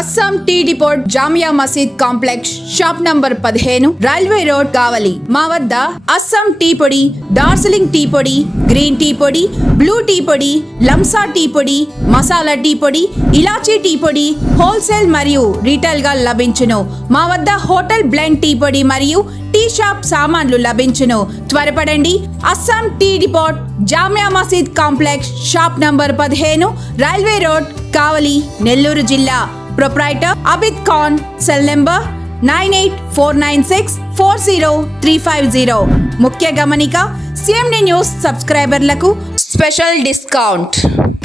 Assam tea depot Jamia Masjid complex shop number 15 railway road Kavali. మా వద్ద Assam tea పొడి, డార్జిలింగ్ టీ పొడి, గ్రీన్ టీ పొడి, బ్లూ టీ పొడి, లంసా టీ పొడి, మసాలా టీ పొడి, ఇలాచీ టీ పొడి హోల్సేల్ మరియు రీటైల్ గా లభించును. మా వద్ద హోటల్ బ్లెండ్ టీ పొడి మరియు టీ షాప్ సామాన్లు లభించును. త్వరపడండి. Assam tea depot Jamia Masjid complex shop number 15 railway road Kavali, Nellore జిల్లా. Proprietor Abid Khan. Cell number 9849640350. ముఖ్య గమనిక, సిఎండి న్యూస్ సబ్స్క్రైబర్లకు స్పెషల్ డిస్కౌంట్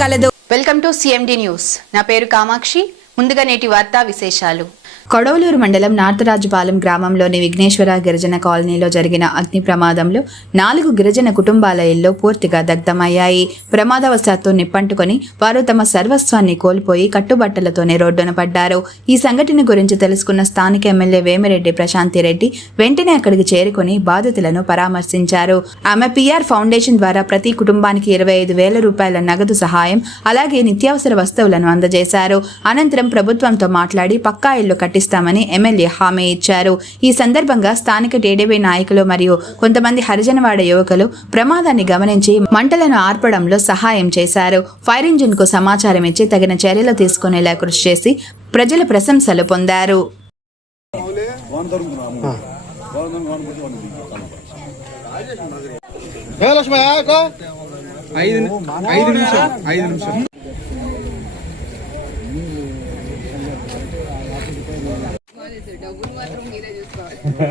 కలదు. Welcome to CMD news. నా పేరు కామాక్షి. ముందుగా నేటి వార్తా విశేషాలు. కొడవలూరు మండలం నార్తరాజుపాలెం గ్రామంలోని విఘ్నేశ్వర గిరిజన కాలనీలో జరిగిన అగ్ని ప్రమాదంలో 4 గిరిజన కుటుంబాల ఇళ్లు పూర్తిగా దగ్ధమయ్యాయి. ప్రమాదవశాత్తు నిప్పంటుకొని వారు తమ సర్వస్వాన్ని కోల్పోయి కట్టుబట్టలతోనే రోడ్డున పడ్డారు. ఈ సంఘటన గురించి తెలుసుకున్న స్థానిక ఎమ్మెల్యే వేమిరెడ్డి ప్రశాంతిరెడ్డి వెంటనే అక్కడికి చేరుకుని బాధితులను పరామర్శించారు. ఆమె పిఆర్ ఫౌండేషన్ ద్వారా ప్రతి కుటుంబానికి 25,000 రూపాయల నగదు సహాయం, అలాగే నిత్యావసర వస్తువులను అందజేశారు. అనంతరం ప్రభుత్వంతో మాట్లాడి పక్కా ఇల్లు కట్టిస్తామని ఎమ్మెల్యే హామీ ఇచ్చారు. ఈ సందర్భంగా స్థానిక టీడీపీ నాయకులు మరియు కొంతమంది హరిజనవాడ యువకులు ప్రమాదాన్ని గమనించి మంటలను ఆర్పడంలో సహాయం చేశారు. ఫైర్ ఇంజిన్ కు సమాచారం ఇచ్చి తగిన చర్యలు తీసుకునేలా కృషి చేసి ప్రజల ప్రశంసలు పొందారు.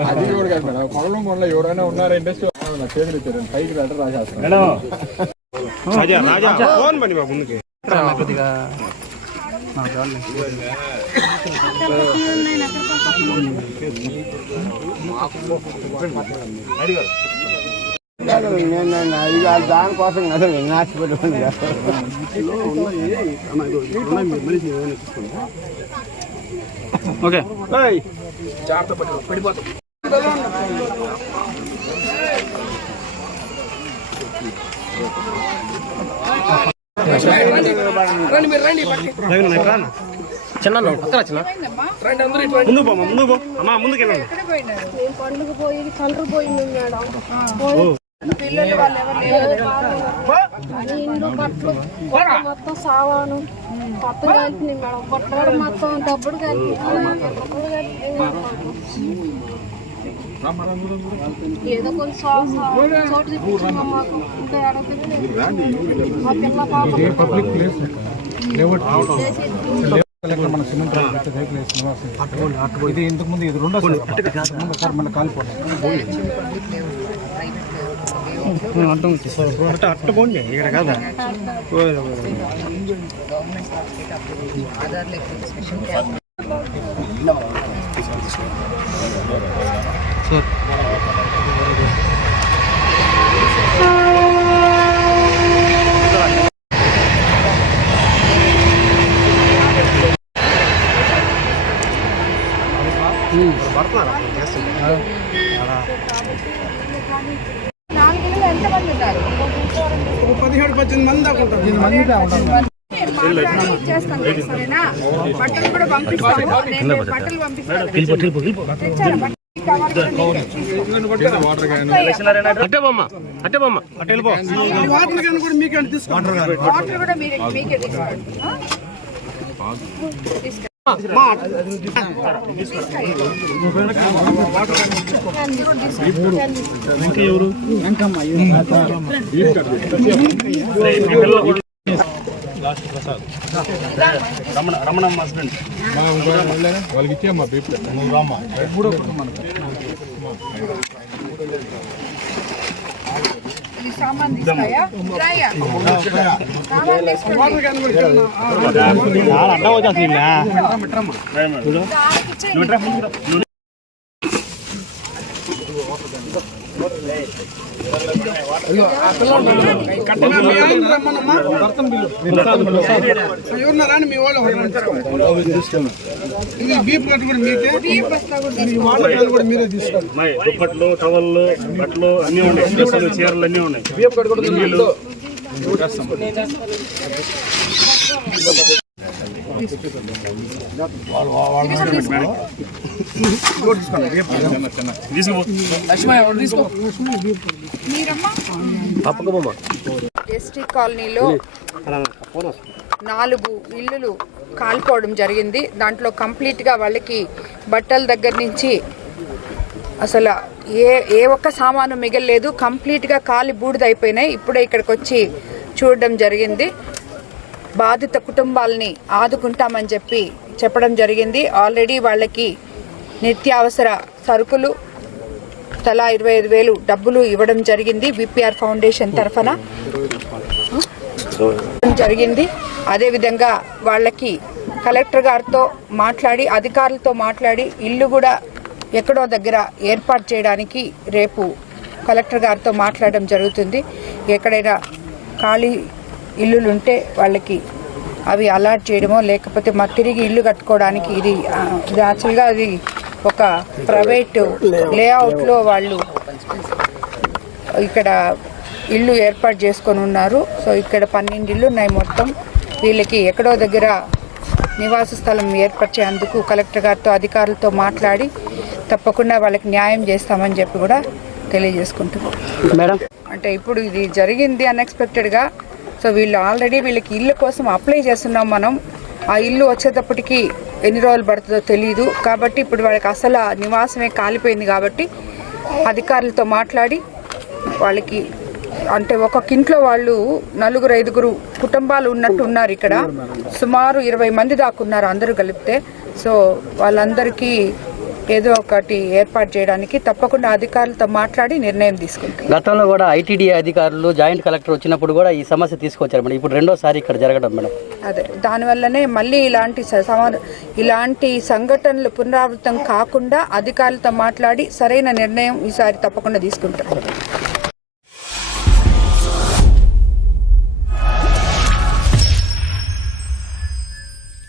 అది కూడా కాదు మేడం, పొలం మొన్న ఎవరైనా ఉన్నారా ఇండస్ట్రీ చేతులు ఇచ్చారు పైకి లెటర్ రాసేస్తాను. దానికోసం కదా హాస్పిటల్ ఓకే పడిపోతాం. చిన్న ముందు పో అమ్మా, ముందుకు వెళ్ళండి. పండుగ పోయి కలర్ పోయింది మేడం. పిల్లలు వాళ్ళు ఎవరు ఇల్లు బట్టలు మొత్తం సావాను మొత్తం కలిపింది మేడం. బట్టలు మొత్తం డబ్బులు కలిపి ఏదో కొంచెం చోటు తెప్పించాం మాకు. ఇంకా అడగలేదు మా పిల్ల పాప మన సిమెంట్ ఇది ఇంతకు ముందు ఇది రెండో సార్ మన కాలిపోతాం. అట్ట పోండి ఇక్కడ కదా. పడుతున్నారా 17-18 మంది దాకా ఉంటారు. బట్టలు కూడా పంపిస్తాను. బట్టలు పంపిస్తాను. వాటర్ క్యాన్ కూడా మీకే తీసుకోండి. వాటర్ కూడా మీకే తీసుకోండి. రమణ హస్బెండ్ వాళ్ళకి ఇచ్చేమ్మా బీపీ రామ్మా ఎప్పుడు సామాన్ తీస్తాయా సామాన్ తీసుకోండి. ఎవరున్నారని మీ వాళ్ళు బీప్ కట్టు కూడా మీకే, వాటర్ క్యాన్ కూడా మీరే తీసుకోండి. దుప్పట్లు, టవళ్ళు, బట్టలు అన్నీ ఉన్నాయి, చీరలు అన్నీ ఉన్నాయి. బీప్ కట్టు కూడా ఎస్టీ కాలనీలో 4 ఇల్లులు కాలిపోవడం జరిగింది. దాంట్లో కంప్లీట్గా వాళ్ళకి బట్టల దగ్గర నుంచి అసలు ఏ ఒక్క సామాను మిగలలేదు. కంప్లీట్గా కాలి బూడిదైపోయినాయి. ఇప్పుడే ఇక్కడికి వచ్చి చూడడం జరిగింది. బాధిత కుటుంబాలని ఆదుకుంటామని చెప్పడం జరిగింది. ఆల్రెడీ వాళ్ళకి నిత్యావసర సరుకులు తలా 25,000 డబ్బులు ఇవ్వడం జరిగింది. విపిఆర్ ఫౌండేషన్ తరఫున జరిగింది. అదేవిధంగా వాళ్ళకి కలెక్టర్ గారితో మాట్లాడి అధికారులతో మాట్లాడి ఇల్లు కూడా ఎక్కడో దగ్గర ఏర్పాటు చేయడానికి రేపు కలెక్టర్ గారితో మాట్లాడడం జరుగుతుంది. ఎక్కడైనా ఖాళీ ఇల్లులు ఉంటే వాళ్ళకి అవి అలాట్ చేయడమో లేకపోతే తిరిగి ఇల్లు కట్టుకోవడానికి ఇది యాక్చువల్గా అది ఒక ప్రైవేట్ లేఅవుట్లో వాళ్ళు ఇక్కడ ఇల్లు ఏర్పాటు చేసుకొని ఉన్నారు. సో ఇక్కడ 12 ఇళ్ళు ఉన్నాయి మొత్తం. వీళ్ళకి ఎక్కడో దగ్గర నివాస స్థలం ఏర్పరిచేందుకు కలెక్టర్ గారితో అధికారులతో మాట్లాడి తప్పకుండా వాళ్ళకి న్యాయం చేస్తామని చెప్పి కూడా తెలియజేసుకుంటున్నాం. మేడం అంటే ఇప్పుడు ఇది జరిగింది అన్ఎక్స్పెక్టెడ్గా. సో వీళ్ళకి ఇళ్ళ కోసం అప్లై చేస్తున్నాం మనం. ఆ ఇల్లు వచ్చేటప్పటికి ఎన్ని రోజులు పడుతుందో తెలియదు. కాబట్టి ఇప్పుడు వాళ్ళకి అసలు నివాసమే కాలిపోయింది. కాబట్టి అధికారులతో మాట్లాడి వాళ్ళకి అంటే ఒక్కొక్క ఇంట్లో వాళ్ళు 4-5 కుటుంబాలు ఉన్నట్టు ఉన్నారు. ఇక్కడ సుమారు 20 మంది దాకా ఉన్నారు అందరూ కలిపితే. సో వాళ్ళందరికీ ఏదో ఒకటి ఏర్పాటు చేయడానికి తప్పకుండా అధికారులతో మాట్లాడి నిర్ణయం తీసుకుంటాం. గతంలో కూడా ఐటీడీ అధికారులు జాయింట్ కలెక్టర్ వచ్చినప్పుడు కూడా ఈ సమస్య తీసుకొచ్చారు మేడం. ఇప్పుడు రెండోసారి ఇక్కడ జరగడం మేడం. అదే దానివల్లనే మళ్ళీ ఇలాంటి సంఘటనలు పునరావృతం కాకుండా అధికారులతో మాట్లాడి సరైన నిర్ణయం ఈసారి తప్పకుండా తీసుకుంటాం.